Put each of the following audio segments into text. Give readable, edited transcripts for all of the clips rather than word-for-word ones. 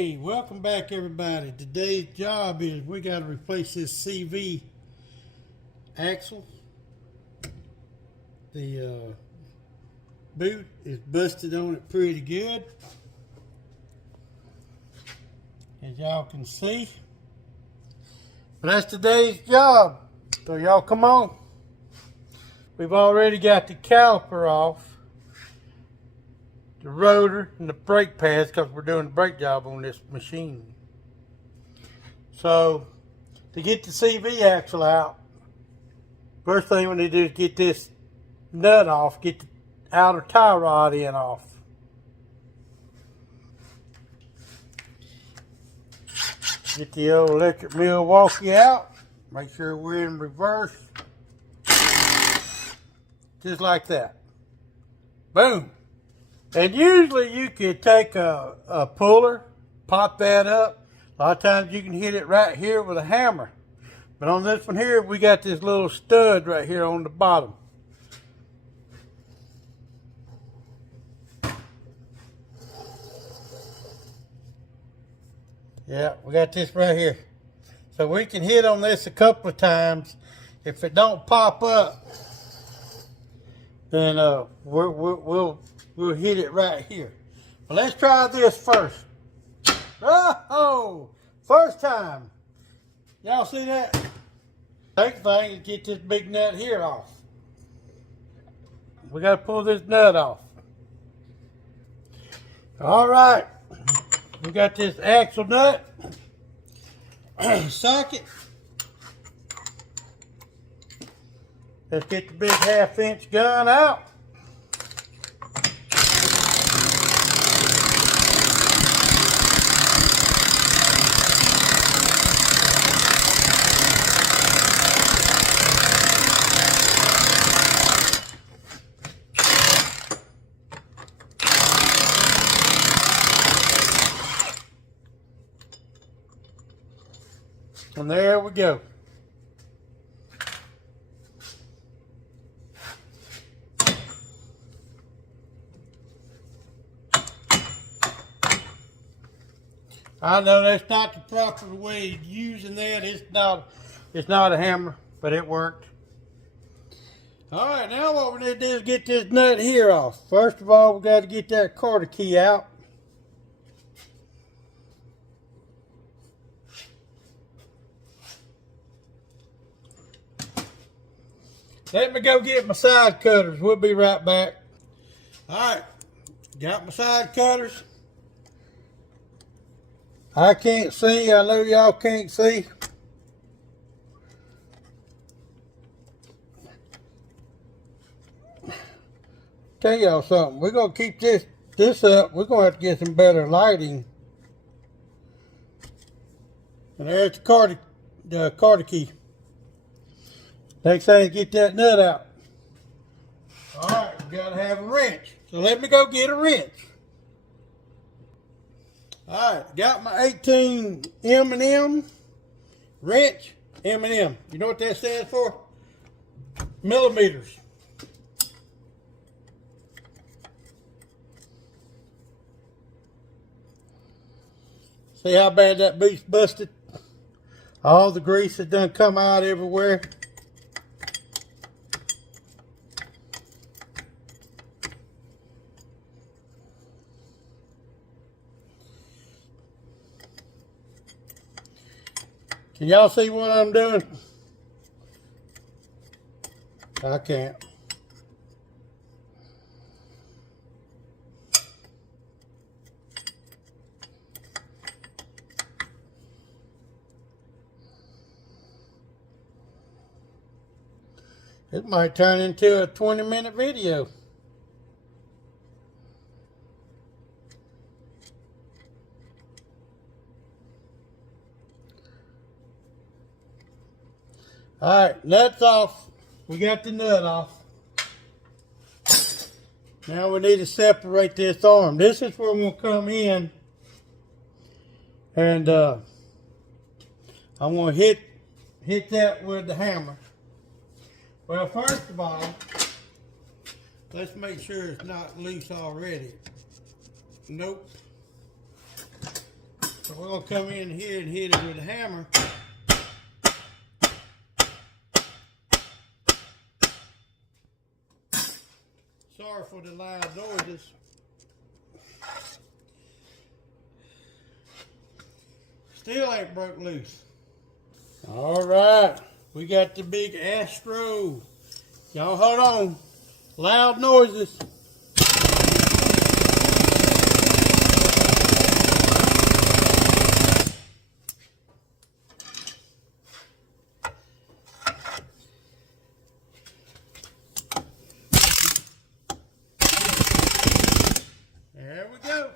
Hey, welcome back everybody. Today's job is we got to replace this CV axle. The boot is busted on it pretty good, as y'all can see. But that's today's job. So y'all come on. We've already got the caliper off, the rotor, and the brake pads because we're doing a brake job on this machine. So, to get the CV axle out, first thing we need to do is get this nut off, get the outer tie rod in off. Get the old electric Milwaukee out, make sure we're in reverse, just like that. Boom. And usually you could take a puller, pop that up. A lot of times you can hit it right here with a hammer. But on this one here, we got this little stud right here on the bottom. Yeah, we got this right here. So we can hit on this a couple of times. If it don't pop up, then we'll hit it right here. But let's try this first. Oh, first time. Y'all see that? Take thing and get this big nut here off. We got to pull this nut off. All right. We got this axle nut socket. Let's get the big 1/2-inch gun out. And there we go. I know that's not the proper way of using that. It's not a hammer, but it worked. All right, now what we need to do is get this nut here off. First of all, we got to get that quarter key out. Let me go get my side cutters. We'll be right back. All right, got my side cutters. I can't see. I know y'all can't see. Tell y'all something. We're gonna keep this up. We're gonna have to get some better lighting. And there's the quarter key. Next thing is get that nut out. All right, we gotta have a wrench. So let me go get a wrench. All right, got my 18 M&M wrench. M&M. You know what that stands for? Millimeters. See how bad that beast busted? All the grease has done come out everywhere. Can y'all see what I'm doing? I can't. It might turn into a 20-minute video. All right, nut's off. We got the nut off. Now we need to separate this arm. This is where we'll come in, and I'm gonna hit that with the hammer. Well, first of all, let's make sure it's not loose already. Nope. we're going to come in here and hit it with a hammer. Sorry for the loud noises. Still ain't broke loose. All right, we got the big Astro. Y'all hold on. Loud noises. There we go.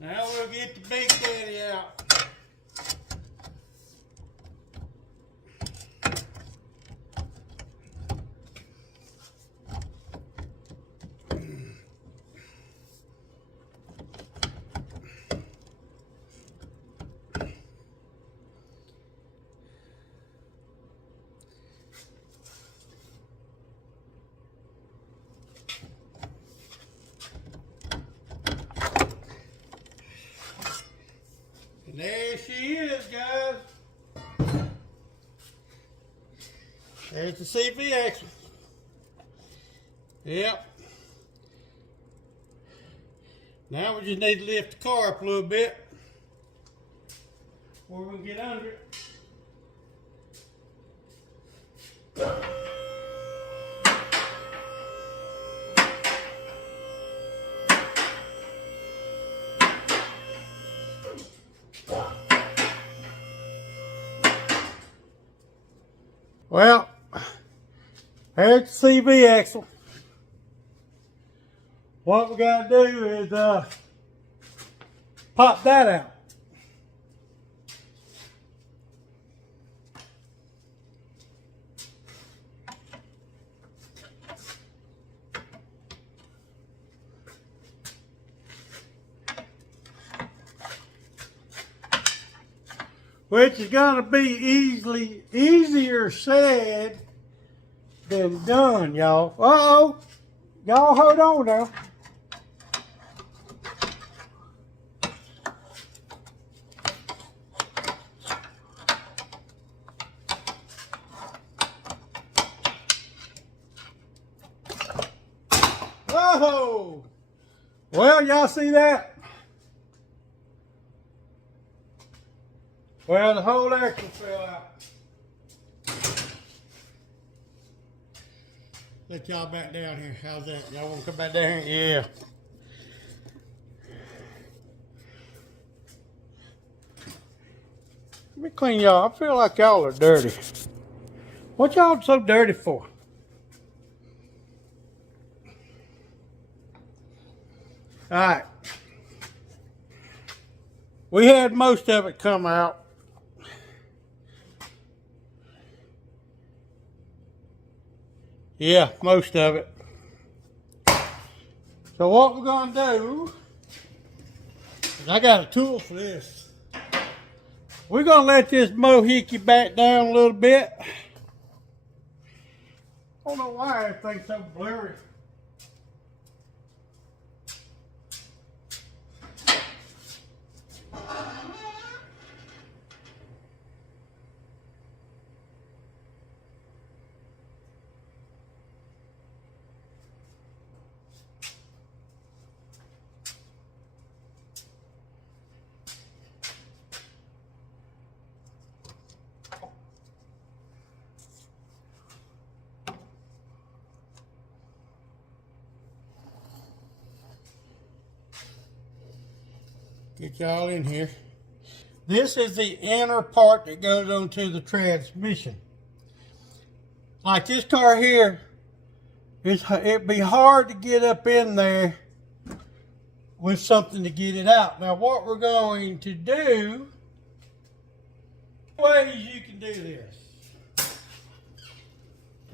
Now we'll get the Big Daddy out. And there she is, guys. There's the CV axle. Yep. Now we just need to lift the car up a little bit before we can get under it. Well, there's the CV axle. What we got to do is pop that out. Which is going to be easier said than done, y'all. Uh-oh. Y'all hold on now. Whoa! Well, y'all see that? Well, the whole axle fell out. Let y'all back down here. How's that? Y'all want to come back down here? Yeah. Let me clean y'all. I feel like y'all are dirty. What y'all so dirty for? All right. We had most of it come out. Yeah, most of it. So what we're going to do, is I got a tool for this. We're going to let this mohickey back down a little bit. I don't know why everything's so blurry. Get y'all in here. This is the inner part that goes onto the transmission. Like this car here, it'd be hard to get up in there with something to get it out. Now what we're going to do, ways you can do this.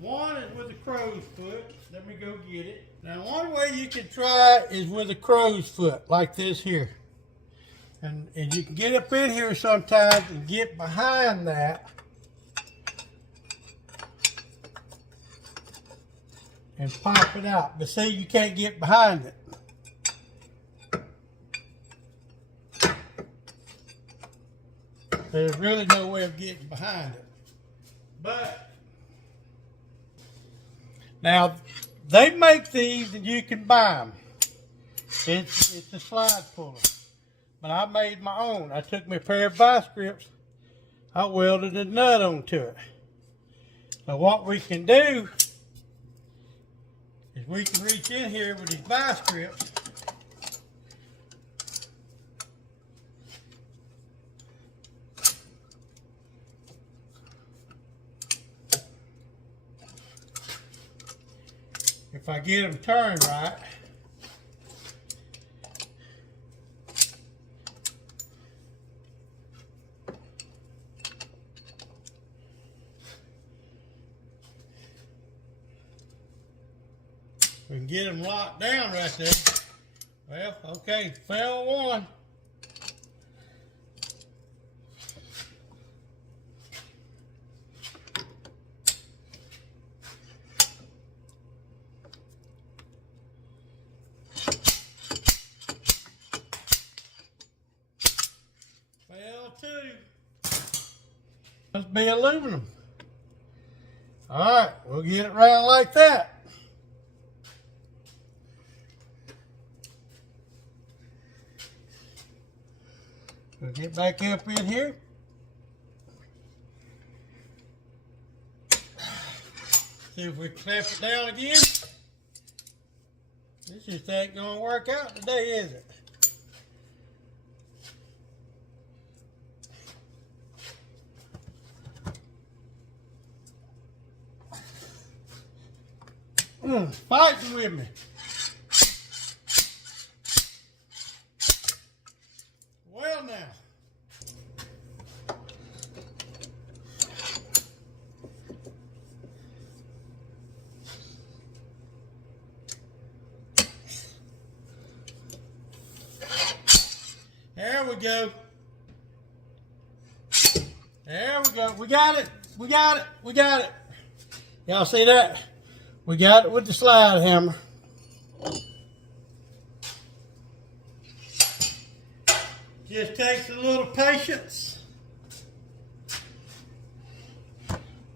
One is with a crow's foot. Let me go get it. Now one way you can try is with a crow's foot, like this here. And you can get up in here sometimes and get behind that and pop it out. But see, you can't get behind it. There's really no way of getting behind it. But now they make these and you can buy them. It's a slide puller. But I made my own. I took me a pair of vice grips. I welded a nut onto it. So what we can do is we can reach in here with these vice grips if I get them turned right. We can get them locked down right there. Well, okay, fell one. Fell two. Must be aluminum. All right, we'll get it round like that. We'll get back up in here. See if we clamp it down again. This just ain't gonna work out today, is it? Fighting with me. Well now. There we go. There we go. We got it. We got it. We got it. Y'all see that? We got it with the slide hammer. Just takes a little patience.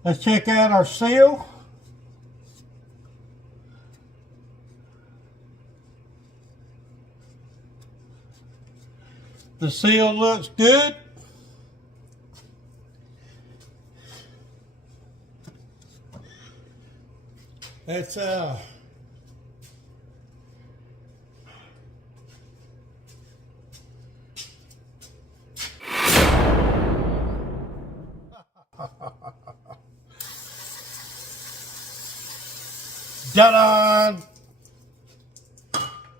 Let's check out our seal. The seal looks good. It's done.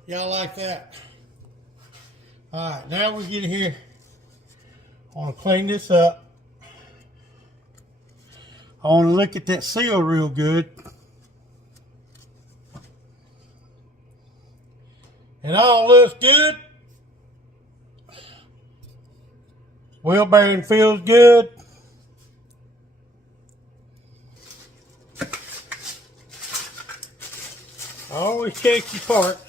Y'all like that? All right, now we get here. I want to clean this up. I want to look at that seal real good. It all looks good. Wheel bearing feels good. Always check your parts.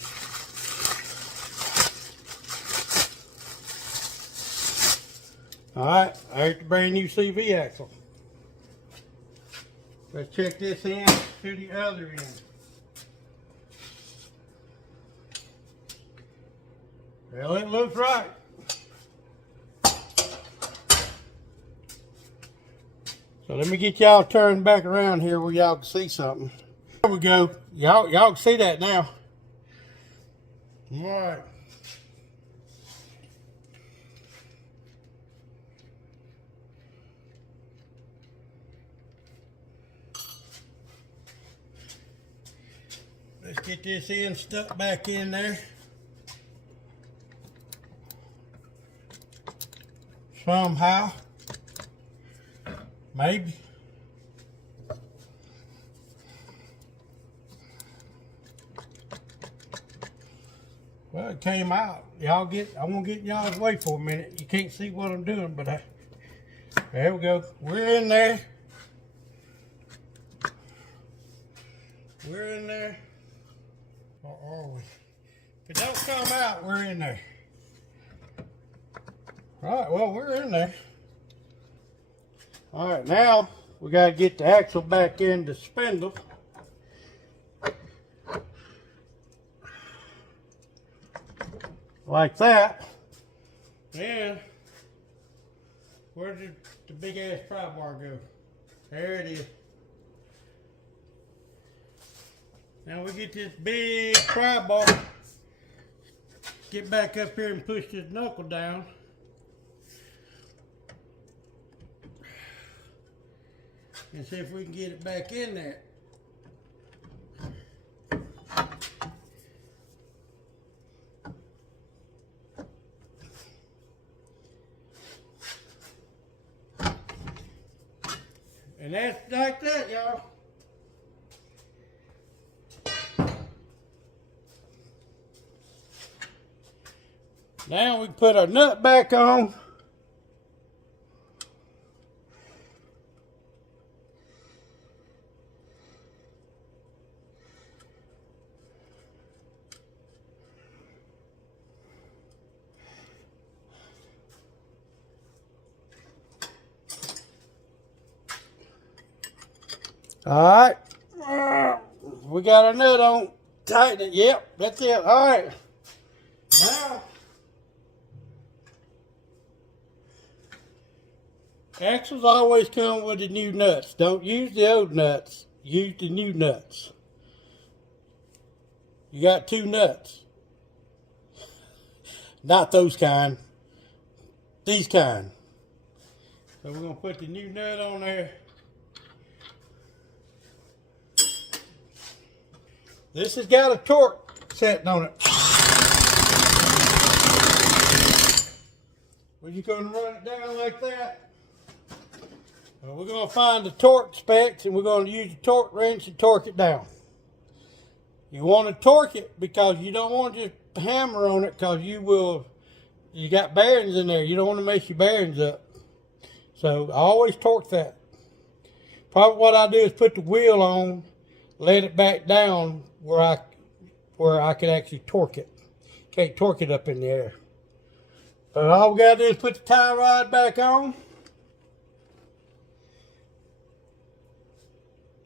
Alright, there's the brand new CV axle. Let's check this end to the other end. Well, it looks right. So let me get y'all turned back around here where y'all can see something. There we go. Y'all can see that now. All right. Let's get this end stuck back in there. Somehow. Maybe. Well, it came out. I won't get y'all's way for a minute. You can't see what I'm doing, but there we go. We're in there. We're in there. Or are we? If it don't come out, we're in there. All right, well, we're in there. All right, now we got to get the axle back in the spindle. Like that. And where did the big ass pry bar go? There it is. Now we get this big pry bar, get back up here and push this knuckle down. And see if we can get it back in there. And that's like that, y'all. Now we can put our nut back on. All right, we got our nut on. Tighten it. Yep, that's it. All right. Now, axles always come with the new nuts. Don't use the old nuts. Use the new nuts. You got two nuts. Not those kind. These kind. So we're going to put the new nut on there. This has got a torque setting on it. We're just going to run it down like that. We're going to find the torque specs and we're going to use the torque wrench and torque it down. You want to torque it because you don't want to just hammer on it because you got bearings in there. You don't want to mess your bearings up. So I always torque that. Probably what I do is put the wheel on, let it back down where I can actually torque it. Can't torque it up in the air. But all we got to do is put the tie rod back on.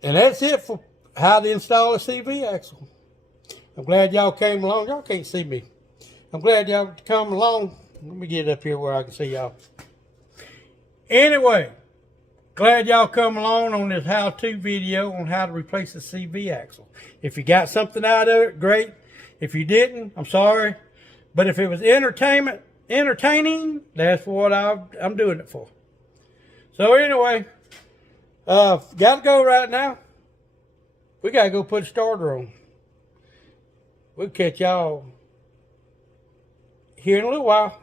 And that's it for how to install a CV axle. I'm glad y'all came along. Y'all can't see me. I'm glad y'all come along. Let me get up here where I can see y'all. Anyway, glad y'all come along on this how-to video on how to replace a CV axle. If you got something out of it, great. If you didn't, I'm sorry. But if it was entertaining, that's what I'm doing it for. So anyway, got to go right now. We got to go put a starter on. We'll catch y'all here in a little while.